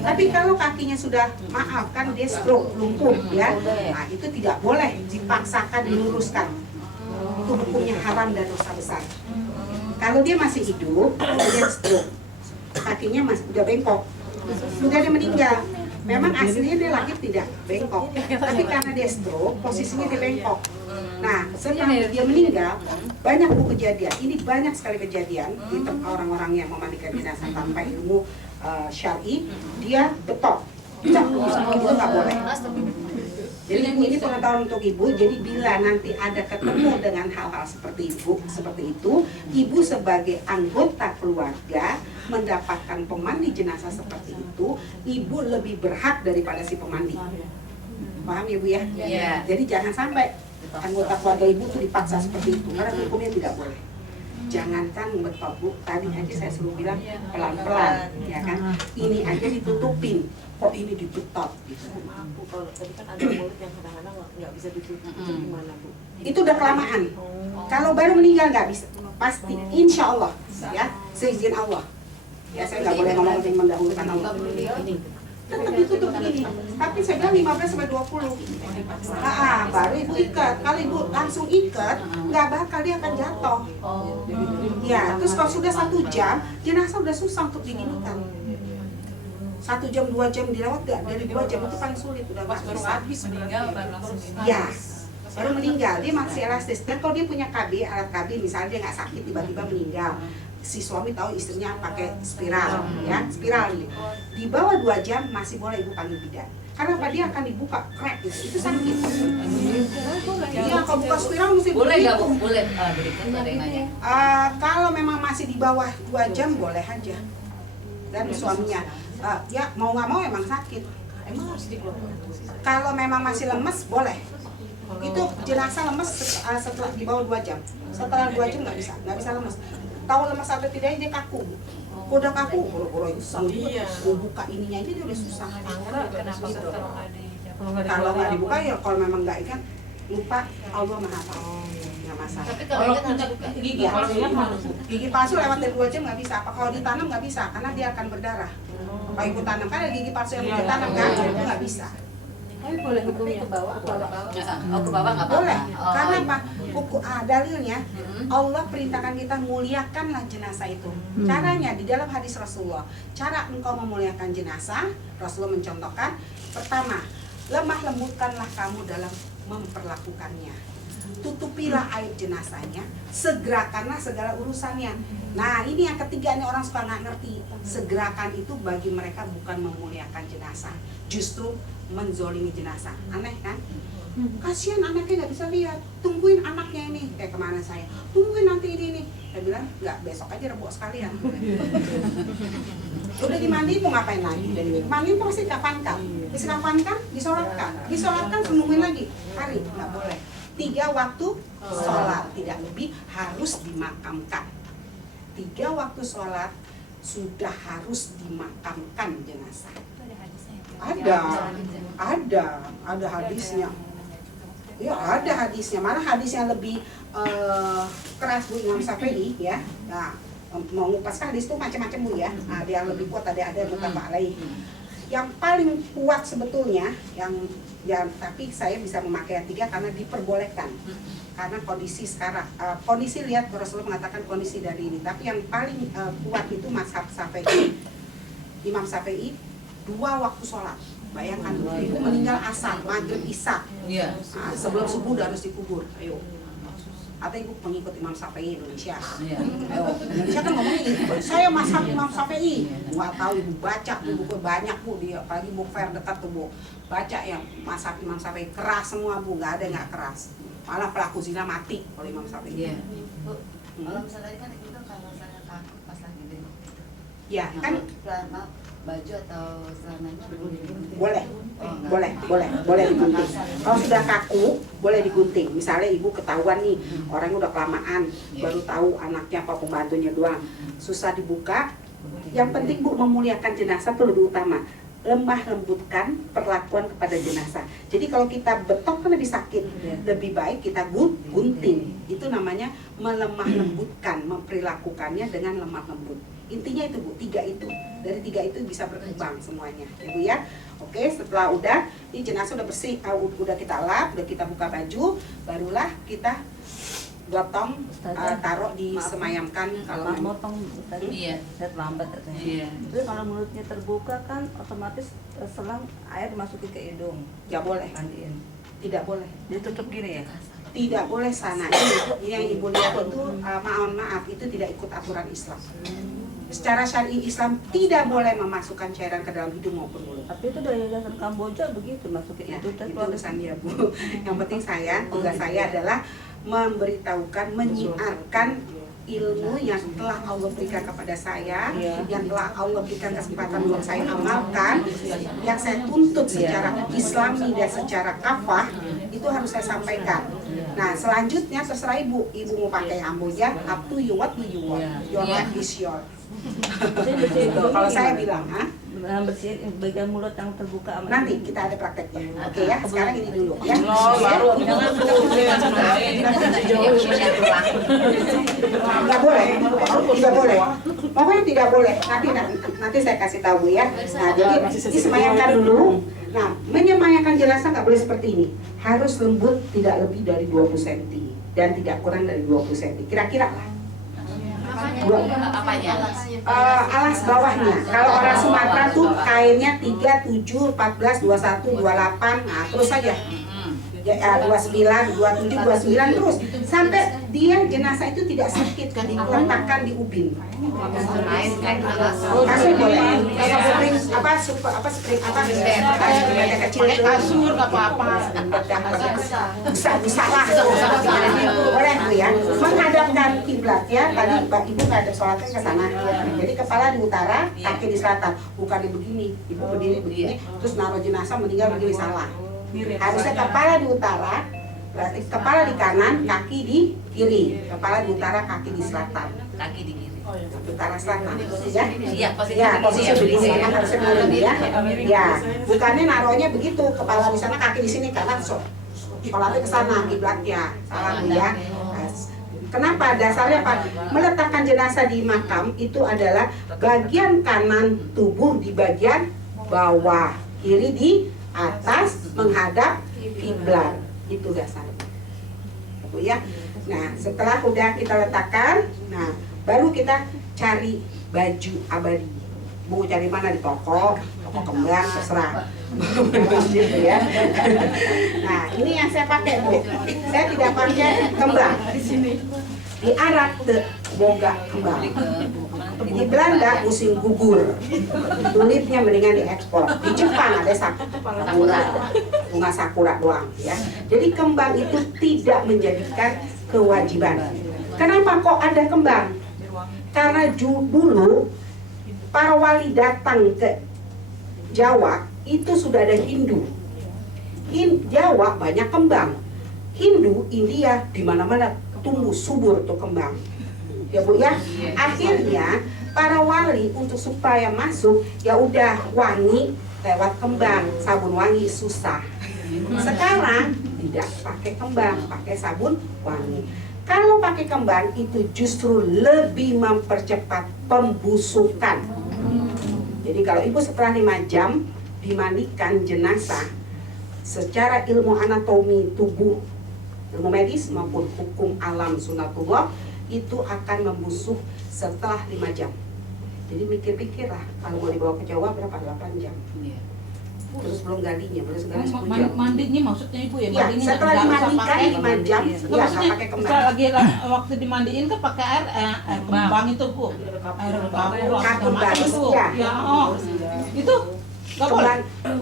Tapi kalau kakinya sudah, maaf kan dia stroke, lumpuh ya, nah itu tidak boleh dipaksakan diluruskan. Itu hukumnya haram dan dosa besar. Kalau dia masih hidup, kemudian stroke, kakinya masih udah bengkok, sudah dia meninggal. Memang aslinya dia lahir tidak bengkok, tapi karena dia stroke, posisinya dia bengkok. Nah, setelah dia meninggal, banyak kejadian. Ini banyak sekali kejadian di orang-orang yang memandikan jenazah tanpa ilmu syar'i, dia betok, itu nggak boleh. Jadi ini pengetahuan untuk ibu. Jadi bila nanti ada ketemu dengan hal-hal seperti itu, ibu sebagai anggota keluarga mendapatkan pemandi jenazah seperti itu, ibu lebih berhak daripada si pemandi. Paham ya Bu ya? Iya. Jadi jangan sampai anggota keluarga ibu tuh dipaksa seperti itu, karena hukumnya tidak boleh. Jangankan betok Bu, tadi aja saya suruh bilang pelan-pelan, ya kan? Ini aja ditutupin, kok ini dibetot gitu. Maaf Bu, kalau tadi kan ada mulut yang kadang-kadang nggak bisa ditutup, itu gimana Bu? Itu udah kelamaan. Kalau baru meninggal nggak bisa, pasti, insya Allah, ya, seizin Allah. Ya saya nggak boleh ngomong yang mendahulukan Allah. Tetap ditutup begini, tapi saya bilang 15 sampai 20. Baru ibu ikat. Kalau ibu langsung ikat, nggak bakal dia akan jatuh. Ya, terus kalau sudah 1 jam, jenazah udah susah untuk diginikan. 1 jam 2 jam dilewat nggak? Dari 2 jam itu paling sulit, udah nggak baru bisa. habis meninggal baru langsung Ya, baru meninggal, dia masih elastis. Dan kalau dia punya KB, alat KB, misalnya dia nggak sakit tiba-tiba meninggal, si suami tahu istrinya pakai spiral, ya spiral nih. Di bawah 2 jam masih boleh ibu panggil bidan. Karena apa? Dia akan dibuka crack gitu, itu sakit. Iya, kalau buka spiral mesti boleh nggak Bu? begitu. Boleh. Berikut ada yang nanya. Kalau memang masih di bawah 2 jam boleh aja. Dan suaminya, ya mau nggak mau emang sakit. Emang harus dikeluarkan? Kalau memang masih lemes boleh. Itu jenazah lemes setelah di bawah 2 jam. Setelah 2 jam nggak bisa lemes. Tahu lemes atau tidak dia kaku. Udah kaku, boro-boro itu susah. Mau buka ininya aja dia udah susah. Kenapa Gitu. kalau Kalau nggak dibuka ya kalau memang nggak ikan lupa Allah maha tahu. Nggak masalah. Tapi kalau ikan harus buka gigi, Ya, kalau ikan harus gigi palsu lewat dari 2 jam nggak bisa. Apa kalau ditanam nggak bisa karena dia akan berdarah. Kalau ibu tanam kan ada gigi palsu yang ditanam kan, itu nggak bisa. Tapi boleh hukumnya ke bawah atau Oh, ke bawah nggak apa-apa. Boleh, Oh, karena iya. apa? Dalilnya Allah perintahkan kita muliakanlah jenazah itu. Caranya di dalam hadis Rasulullah. Cara engkau memuliakan jenazah, Rasulullah mencontohkan, pertama, lemah lembutkanlah kamu dalam memperlakukannya. Tutupilah aib jenazahnya, segerakanlah segala urusannya. Nah ini yang ketiga, ini orang suka nggak ngerti. Segerakan itu bagi mereka bukan memuliakan jenazah, justru menzolimi jenazah. Aneh kan? Kasihan anaknya nggak bisa lihat, tungguin anaknya ini. Kayak kemana saya, tungguin nanti ini. Saya bilang, nggak, besok aja rebok sekalian. Udah dimandiin mau ngapain lagi? Udah dimandiin pasti kafankan. Dikafankan, disolatkan, tungguin lagi. Hari, nggak boleh. 3 waktu sholat, tidak lebih, harus dimakamkan. 3 waktu sholat sudah harus dimakamkan jenazah. Ada hadisnya. Ya ada hadisnya, mana hadisnya lebih keras Bu Imam Syafi'i ya. Nah, mau ngupas hadis itu macam-macam Bu ya. Ada yang lebih kuat, ada yang muttafaq alaih. Yang paling kuat sebetulnya tapi saya bisa memakai yang 3 karena diperbolehkan. Karena kondisi sekarang, kondisi lihat Rasulullah mengatakan kondisi dari ini. Tapi yang paling kuat itu mazhab Syafi'i, Imam Syafi'i, 2 waktu sholat. Bayangkan ibu meninggal asar, maghrib, isya. Iya. Nah, sebelum subuh udah harus dikubur. Ayo. Atau ibu pengikut Imam Syafi'i Indonesia. Iya. Ayo. Indonesia kan ngomongnya gitu. Saya mazhab Imam Syafi'i. Nggak tahu ibu baca buku banyak Bu, dia apalagi book fair dekat tuh Bu. Baca yang mazhab Imam Syafi'i keras semua Bu, nggak ada yang nggak keras. Malah pelaku zina mati oleh Imam Syafi'i. Iya. Bu, kalau misalnya kan itu kalau misalnya kaku pas lagi demo, Ya kan celana, baju atau celananya boleh. Oh, enggak. Boleh digunting. Kalau sudah kaku, boleh digunting. Misalnya ibu ketahuan nih, orangnya udah kelamaan, baru tahu anaknya apa pembantunya doang, susah dibuka. Yang penting Bu, memuliakan jenazah itu lebih utama. Lemah lembutkan perlakuan kepada jenazah. Jadi kalau kita betok kan lebih sakit, lebih baik kita gunting. Itu namanya melemah lembutkan, memperilakukannya dengan lemah lembut. Intinya itu Bu, 3 itu. Dari 3 itu bisa berkembang semuanya, ya Bu ya. Oke, setelah udah, ini jenazah udah bersih, udah kita lap, udah kita buka baju, barulah kita gotong, taruh disemayamkan. Kalau motong tadi, Iya. saya terlambat katanya. Iya. Jadi kalau mulutnya terbuka kan otomatis selang air masukin ke hidung, nggak boleh, mandiin. tidak boleh. Dia tutup gini ya? Tidak boleh sana. Ini yang Ibu lihat itu, maaf, itu tidak ikut aturan Islam. Secara syar'i Islam tidak boleh memasukkan cairan ke dalam hidung maupun mulut. Tapi itu dari yayasan Kamboja begitu, masukin Ya, itu itu keluar. urusan dia Bu. Yang penting tugas saya adalah memberitahukan, menyiarkan ilmu yang telah Allah berikan kepada saya, yang telah Allah berikan kesempatan untuk saya amalkan, yang saya tuntut secara Islami dan secara kafah, itu harus saya sampaikan. Nah, selanjutnya terserah Ibu mau pakai Kamboja, up to you, what do you want? Your life is yours. Kalau saya bilang, bersihin bagian mulut yang terbuka sama nanti kita ada prakteknya. Oke ya, sekarang ini dulu ya. Nggak boleh, tidak boleh. Pokoknya tidak boleh. Nanti saya kasih tahu ya. Nah, jadi disemayamkan dulu. Nah, menyemayamkan jenazah nggak boleh seperti ini. Harus lembut, tidak lebih dari 20 cm dan tidak kurang dari 20 cm. Kira-kira lah. Apanya? Alas bawahnya. Kalau orang Sumatera tuh kainnya 3, 7, 14, 21, 28, nah terus saja. Ya, 29, 27, 29 terus sampai dia jenazah itu tidak sakit letakkan di ubin. Kasur boleh. Spring kecil kasur apa-apa. Bisa lah. Boleh Bu ya. Menghadapkan kiblat ya. Tadi Mbak Ibu ngadep sholatnya ke sana. Jadi kepala di utara, kaki di selatan. Bukan yang begini. Ibu berdiri begini, terus naruh jenazah meninggal begini, salah. Harusnya kepala di utara, berarti kepala di kanan, kaki di kiri. Kepala di utara, kaki di selatan. Kaki di kiri. Utara selatan, ya? Iya, Posisi begini, kan harusnya begini ya. Ya, bukannya naruhnya begitu, kepala di sana, kaki di sini, karena sholatnya ke sana, kiblatnya. Salah Bu ya. Kenapa? Dasarnya apa? Meletakkan jenazah di makam itu adalah bagian kanan tubuh di bagian bawah, kiri di atas menghadap kiblat. Itu dasarnya Bu ya. Nah, setelah udah kita letakkan, nah baru kita cari baju abadi. Mau cari mana, di toko kembang, terserah. Gitu ya. Nah, ini yang saya pakai Bu. Saya tidak pakai kembang. Di Arab boga kembang. Di Belanda musim gugur, tulipnya mendingan diekspor. Di Jepang ada sakura, bunga sakura doang ya. Jadi kembang itu tidak menjadikan kewajiban. Kenapa kok ada kembang? Karena dulu para wali datang ke Jawa itu sudah ada Hindu. Jawa banyak kembang. Hindu, India, di mana-mana tumbuh subur tuh kembang. Ya Bu ya. Akhirnya para wali untuk supaya masuk, ya udah wangi lewat kembang. Sabun wangi susah. Sekarang tidak pakai kembang, pakai sabun wangi. Kalau pakai kembang itu justru lebih mempercepat pembusukan. Jadi kalau Ibu setelah 5 jam dimandikan jenazah, secara ilmu anatomi tubuh, ilmu medis maupun hukum alam sunatullah, itu akan membusuk setelah 5 jam. Jadi mikir-pikir lah, kalau mau dibawa ke Jawa berapa? 8 jam. Terus belum gandinya, belum segala 10 jam. Mandinya maksudnya Ibu ya? Ya, setelah dimandikan 5 jam, ya nggak pakai kembang. Lagi waktu dimandiin kan pakai air kembang itu Bu. Air Kapur bagus, ya. Itu nggak boleh.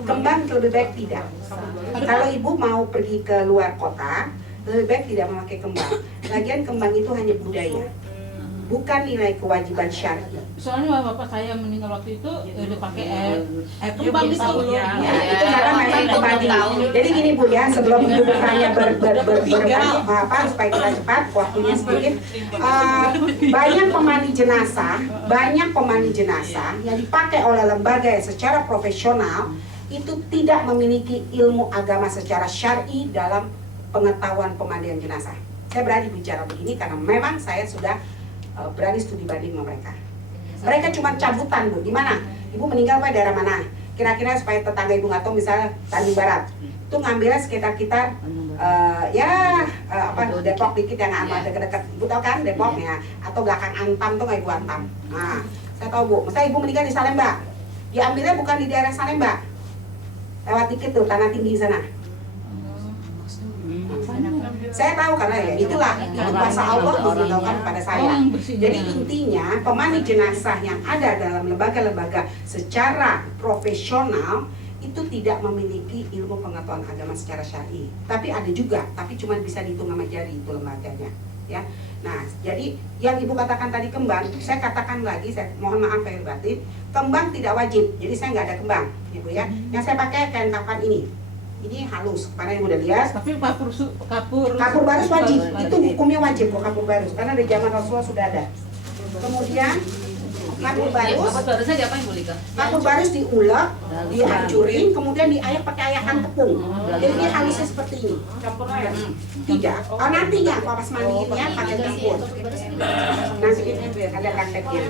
Kembang lebih baik tidak. Kalau Ibu mau pergi ke luar kota, lebih baik tidak memakai kembang. Lagian kembang itu hanya budaya, bukan nilai kewajiban syar'i. Soalnya bapak saya meninggal waktu itu udah pakai air kembang itu. Ya, itu karena memang kembali. Jadi gini Bu ya, sebelum Ibu bertanya supaya kita cepat, waktunya sedikit. Banyak pemandi jenazah yang dipakai oleh lembaga yang secara profesional itu tidak memiliki ilmu agama secara syar'i dalam pengetahuan pemandian jenazah. Saya berani bicara begini karena memang saya sudah berani studi banding sama mereka. Mereka cuma cabutan Bu. Gimana? Ibu meninggal pada daerah mana? Kira-kira supaya tetangga ibu nggak tahu, misalnya Tanjung Barat. Itu ngambilnya sekitar Depok dikit yang amat deket-deket. Ibu tahu kan Depok ya? Atau belakang Antam tuh nggak Ibu Antam? Nah, saya tahu Bu. Misalnya ibu meninggal di Salemba, diambilnya bukan di daerah Salemba, lewat dikit tuh tanah tinggi sana. Saya tahu karena ya itulah kuasa Allah diberitahukan kepada saya. Jadi intinya pemandi jenazah yang ada dalam lembaga-lembaga secara profesional itu tidak memiliki ilmu pengetahuan agama secara syar'i. Tapi ada juga, tapi cuma bisa dihitung sama jari itu lembaganya, ya. Nah, jadi yang ibu katakan tadi kembang, saya katakan lagi, saya mohon maaf lahir batin, kembang tidak wajib. Jadi saya nggak ada kembang, ibu ya. Yang saya pakai kain kafan ini halus, karena ibu udah lihat. Tapi kapur Barus wajib, itu hukumnya wajib kok kapur barus, karena di zaman Rasulullah sudah ada. Kemudian kapur barus. Kapur barusnya diapain Bu Lika? Kapur barus diulek, dihancurin, kemudian diayak pakai ayakan tepung. Jadi dia halusnya seperti ini. Tidak. Oh nantinya pas mandiinnya pakai dapur. Nanti ada prakteknya.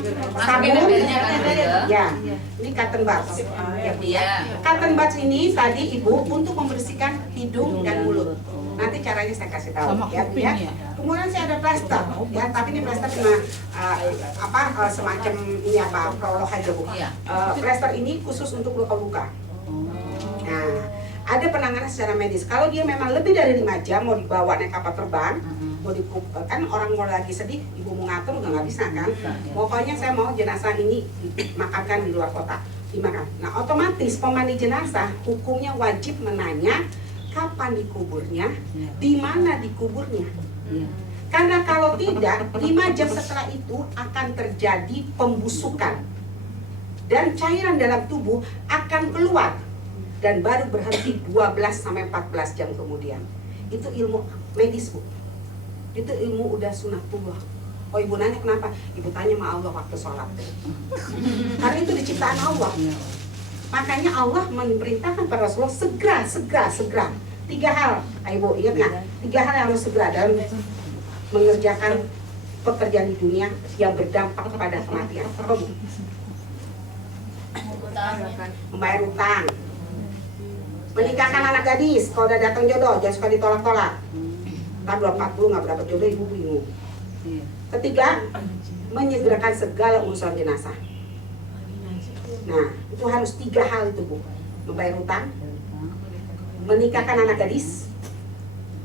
Sabun. Ya. Ini cotton buds. Iya. Cotton buds ini tadi ibu untuk membersihkan hidung dan mulut. Nanti caranya saya kasih tahu. Sama kuping ya. Kemudian saya ada plaster. Ya, tapi ini plaster cuma semacam ini prolog aja Bu. Iya. Plaster ini khusus untuk luka-luka. Nah, ada penanganan secara medis. Kalau dia memang lebih dari 5 jam mau dibawa naik kapal terbang, kan orang mau lagi sedih, ibu mau ngatur udah nggak bisa kan. Pokoknya saya mau jenazah ini dimakamkan di luar kota, dimakan. Nah, otomatis pemandi jenazah hukumnya wajib menanya kapan dikuburnya, di mana dikuburnya. Karena kalau tidak, 5 jam setelah itu akan terjadi pembusukan dan cairan dalam tubuh akan keluar dan baru berhenti 12 sampai 14 jam kemudian. Itu ilmu medis Bu. Itu ilmu udah sunatullah. Oh ibu nanya kenapa? Ibu tanya sama Allah waktu sholat. Karena itu diciptaan Allah. Makanya Allah memerintahkan para Rasulullah segera. 3 hal. Ayo Bu, ingat nggak? 3 hal yang harus segera dalam mengerjakan pekerjaan di dunia yang berdampak kepada kematian. Apa Bu? Membayar utang, menikahkan anak gadis. Kalau udah datang jodoh jangan suka ditolak-tolak. Ntar 40 nggak berapa jodoh ibu bingung. Ketiga, menyegerakan segala urusan jenazah. Nah, itu harus 3 hal itu Bu. Membayar utang, menikahkan anak gadis,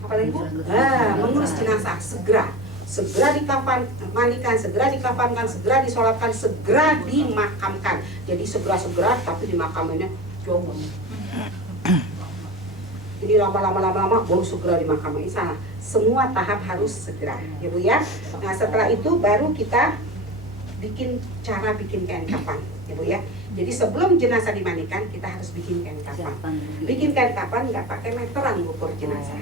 apalagi Bu? Mengurus jenazah segera dikafan, mandikan, segera dikafankan, segera disolatkan, segera dimakamkan. Jadi segera tapi dimakamannya jauh. Jadi lama baru segera dimakamkan. Salah. Semua tahap harus segera, ya Bu ya. Nah setelah itu baru kita bikin kain kafan, ya Bu ya. Jadi sebelum jenazah dimandikan kita harus bikin kain kafan. Bikin kain kafan nggak pakai meteran ukur jenazah.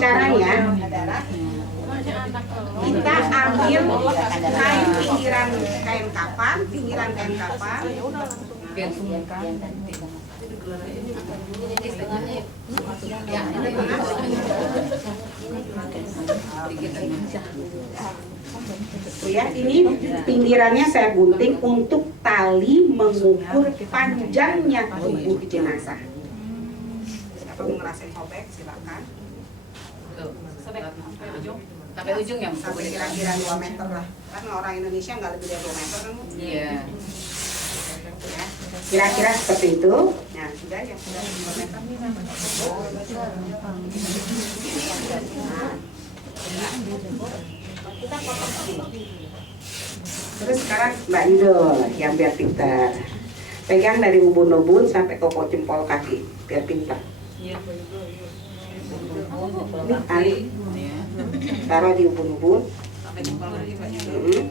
Caranya adalah kita ambil pinggiran kain kafan, ya, ini pinggirannya saya gunting untuk tali mengukur panjangnya tubuh jenazah. Siapa mau ngerasain sobek silakan. Sampai ujung ya? Sampai kira-kira 2 meter lah. Kan orang Indonesia nggak lebih dari 2 meter kan? Iya. Ya, kira-kira seperti itu. Nah, sudah yang sudah 2 meter. Kita potong sedikit. Terus sekarang Mbak Indul yang biar pintar. Pegang dari ubun-ubun sampai ke jempol kaki biar pintar. Ini tali. Taruh di ubun-ubun.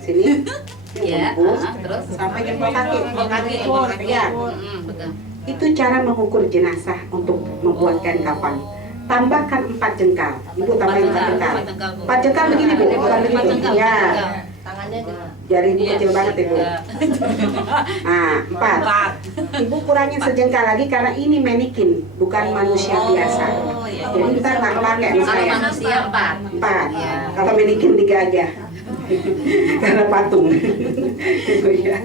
Sini. Ya, terus sampai jempol kaki. Ya. Betul. Itu cara mengukur jenazah untuk membuat kain kafan. Tambahkan 4 jengkal. Ibu tambahin 4 jengkal. 4 jengkal begini Bu, bukan begini. Ya. Jari ibu kecil banget ibu. Nah, 4. Ibu kurangin sejengkal lagi karena ini manikin, bukan manusia biasa. Jadi kita nggak pakai Kalau saya. manusia 4. 4. Iya. Kalau manikin 3 aja. Karena patung. Gitu ya.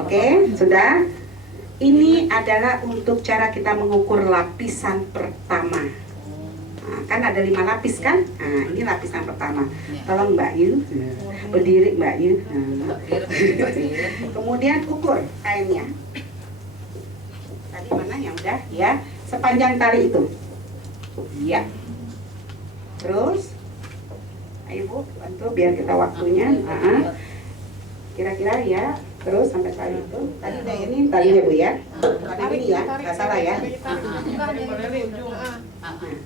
Oke, sudah. Ini adalah untuk cara kita mengukur lapisan pertama. Nah, kan ada 5 lapis kan? Nah, ini lapisan pertama. Tolong Mbak Yu, berdiri Mbak Yu. Nah. Kemudian ukur kainnya. Tadi mana yang udah? Ya, sepanjang tali itu. Ya. Terus, ayo Bu, bantu biar kita waktunya. Kira-kira ya. Terus sampai tali itu. Tadi udah ini talinya Bu ya. Bukan ini ya, nggak salah ya. Nah,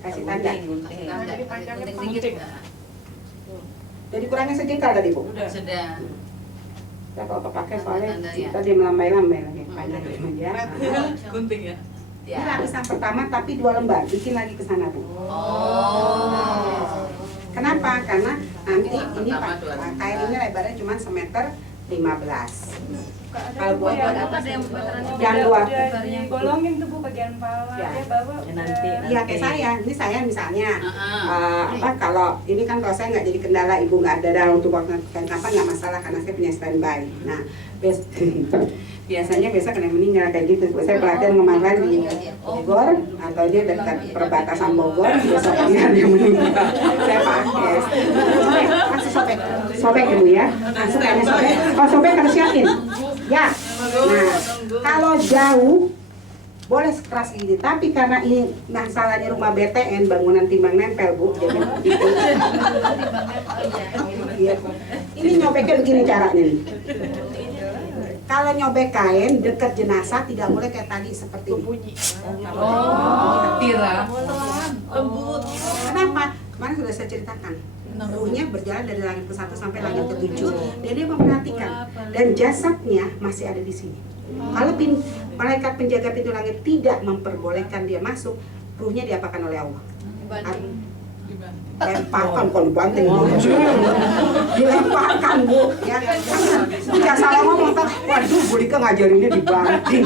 kasih tanda. Gunting dikit. Jadi kurangnya sejengkal tadi Bu. Sudah. Ya kalau kepakai soalnya Tanda, ya. tadi melambai-lambai lagi. Panjang ya. Gunting ya. Ini lapisan pertama tapi 2 lembar. Bikin lagi ke sana Bu. Oh. Kenapa? Karena nanti ini Pertama, 2 lembar. kain ini lebarnya cuma 1,15 m. Kalau buat yang 2 Digolongin tuh Bu bagian bawah. Ya. Dia bawa Nanti. Iya kayak saya, ini saya misalnya Heeh. kalau ini kan kalau saya nggak jadi kendala ibu nggak ada dalam untuk waktu kain kapan nggak masalah karena saya punya standby. Nah biasanya biasa kena meninggal kayak gitu. Saya pelatihan kemarin di Bogor atau dia dekat perbatasan Bogor, besoknya dia meninggal. Saya pakai. Masih sobek ibu ya. Nah sukanya sobek. Kalau sobek harus yakin. Ya. Nah kalau jauh boleh keras gini, tapi karena ini masalahnya rumah BTN, bangunan timbang nempel Bu, jadi gitu. Iya. Ini nyobeknya begini caranya nih. Kalau nyobek kain dekat jenazah tidak boleh kayak tadi seperti ini. Oh, tira. Lembut. Kenapa? Kemarin sudah saya ceritakan. Ruhnya berjalan dari langit ke-1 sampai langit ke-7 dan dia memperhatikan dan jasadnya masih ada di sini. Kalau malaikat penjaga pintu langit tidak memperbolehkan dia masuk, ruhnya diapakan oleh Allah? Lemparkan kalau dibanting dilemparkan Bu ya. Tidak salah ngomong kan, waduh Bu Dika ngajarinnya dibanting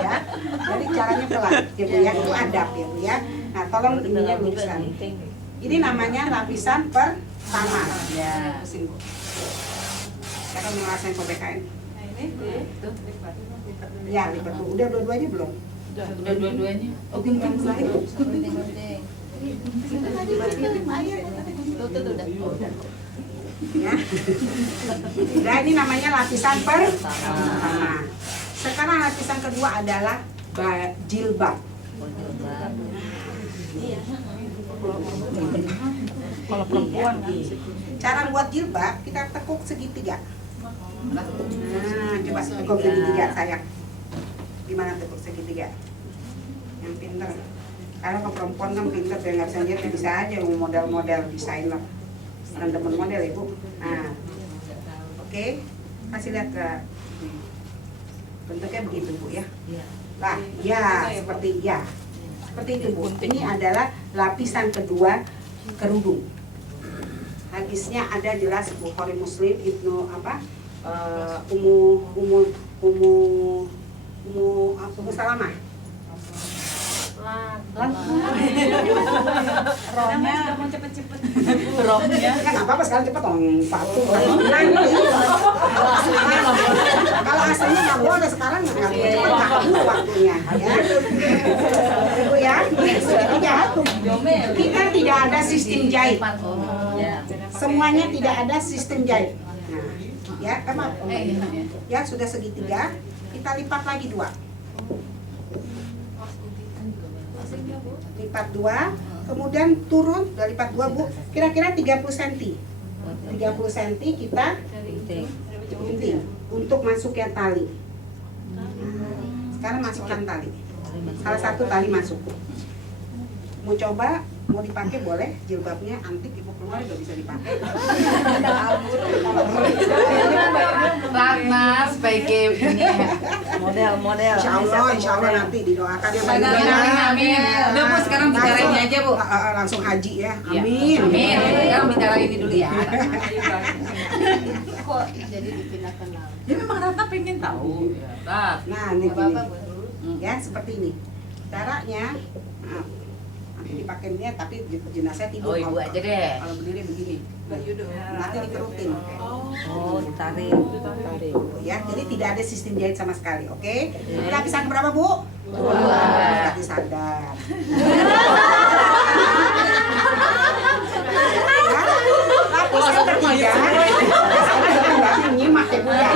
ya. Jadi caranya pelan ya Bu ya, itu adab ya Bu ya. Nah tolong ininya luruskan. Ini namanya lapisan pertama ya. Pusing Bu. Saya mau ngerasain sobek kain. Ya, lipat Bu. Udah dua-duanya belum? Udah dua-duanya. Oh, gunting lagi. Ya. Nah, ini namanya lapisan pertama. Sekarang lapisan kedua adalah jilbab. kalau perempuan kan. Cara buat jilbab kita tekuk segitiga. Nah, coba tekuk segitiga sayang. Gimana tekuk segitiga? Yang pinter. Karena ke perempuan kan pinter, dia nggak bisa lihat, dia bisa aja model-model desainer. Teman-teman model ya Bu. Nah, oke, kasih lihat ke bentuknya begitu Bu ya. Nah, ya seperti ya, seperti itu Bu. Ini adalah lapisan kedua kerudung. Hadisnya ada jelas Bukhari Muslim Ibnu Ummu Salamah. Rohnya mau cepet-cepet. Rohnya. Ya nggak apa-apa sekarang cepet dong patuh. Nanti. Kalau aslinya nggak boleh sekarang nggak boleh cepet nggak keburu waktunya. Ya. Ibu ya, kita tidak ada sistem jahit. Semuanya tidak ada sistem jahit. Nah, ya, maaf. Ya sudah segitiga, kita lipat lagi 2. Lipat 2, kemudian turun dari lipat 2 Bu, kira-kira 30 cm. 30 cm kita gunting untuk masukkan tali. Sekarang masukkan tali. Salah satu tali masuk. Mau coba, mau dipakai boleh, jilbabnya antik ibu keluar udah bisa dipakai. Ratna sebagai ini Model-model. Insya Allah nanti didoakan yang Amin, amin. Udah Bu, sekarang bicara ini aja Bu. Langsung haji ya. Iya. Amin. Amin. Sekarang bicara kamera ini dulu ya. Kok jadi dipindahkan lah? Ya memang Ratna pengen tahu. Rat. Nah, ini Nggak apa-apa, gini. buat dulu. Ya, seperti ini. Caranya, nah, nanti dipakainya tapi jenazah tidur. Oh, ibu aja deh. Kalau berdiri begini. Nanti dikerutin. Oh, ditarik. Ya, jadi tidak ada sistem jahit sama sekali, oke? Lapisan berapa, Bu? Dua. Berarti sadar. Lapisan ketiga, berarti nyimak ya, Bu ya.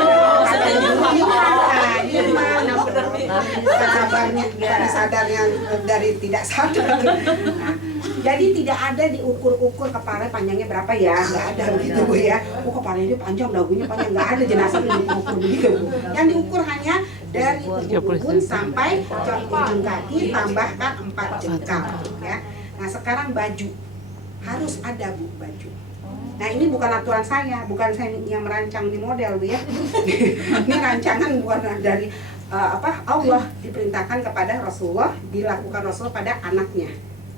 Sabarnya dari sadar yang dari tidak sadar. Nah, jadi tidak ada diukur-ukur kepala panjangnya berapa ya, nggak ada begitu Bu ya. Oh kepalanya dia panjang, dagunya panjang, nggak ada jenazah yang diukur begitu Bu. Yang diukur hanya dari ubun sampai ujung kaki tambahkan 4 jengkal ya. Nah sekarang baju harus ada Bu baju. Nah ini bukan aturan saya, bukan saya yang merancang di model Bu ya. Ini rancangan bukan dari Allah diperintahkan kepada Rasulullah, dilakukan Rasulullah pada anaknya.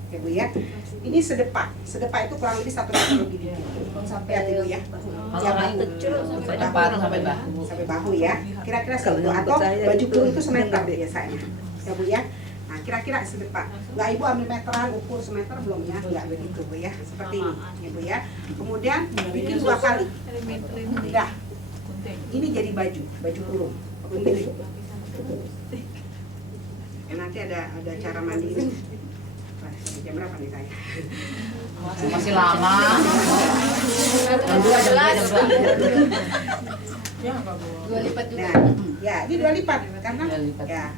Ya Bu ya. Ini sedepak. Sedepak itu kurang lebih 1 meter lebih dikit. Sampai ya Bu ya. Kalau orang kecil sampai depan sampai bahu. Sampai bahu ya. Kira-kira segitu atau baju kurung itu semeter biasanya. Ya Bu ya. Nah, kira-kira sedepak. Nggak Ibu ambil meteran, ukur semeter belum ya? Nggak begitu Bu ya. Seperti ini, ya Bu ya. Kemudian bikin 2 kali. Udah. Ini jadi baju kurung. Penting. Ya, nanti ada cara mandi ini. Wah, jam berapa nih saya? Masih lama. Jam 2, jam 2. 2 lipat juga. Nah, ya ini 2 lipat karena 2 lipat. ya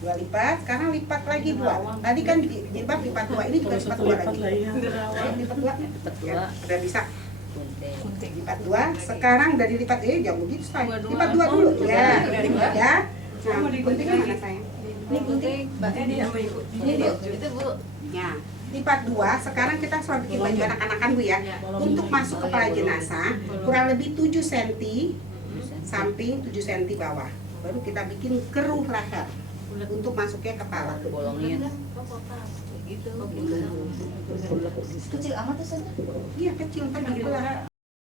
2 lipat karena lipat lagi 2. Tadi kan jilbab lipat 2, ini juga lipat 2 lagi. Lipat 2. Ya, udah bisa. Lipat 2. Sekarang dari lipat jangan begitu sayang. Lipat 2 dulu ya. Ya. Nah, guntingnya mana sayang? Ini gunting. Ini dia. Itu Bu. Ya. Lipat 2. Sekarang kita selalu bikin baju anak-anakan Bu ya. Untuk masuk kepala jenazah kurang lebih 7 cm samping, 7 cm bawah. Baru kita bikin keruh leher untuk masuknya kepala. Bolongin. Gitu. Kecil amat tuh sana. Iya kecil kan gitu lah.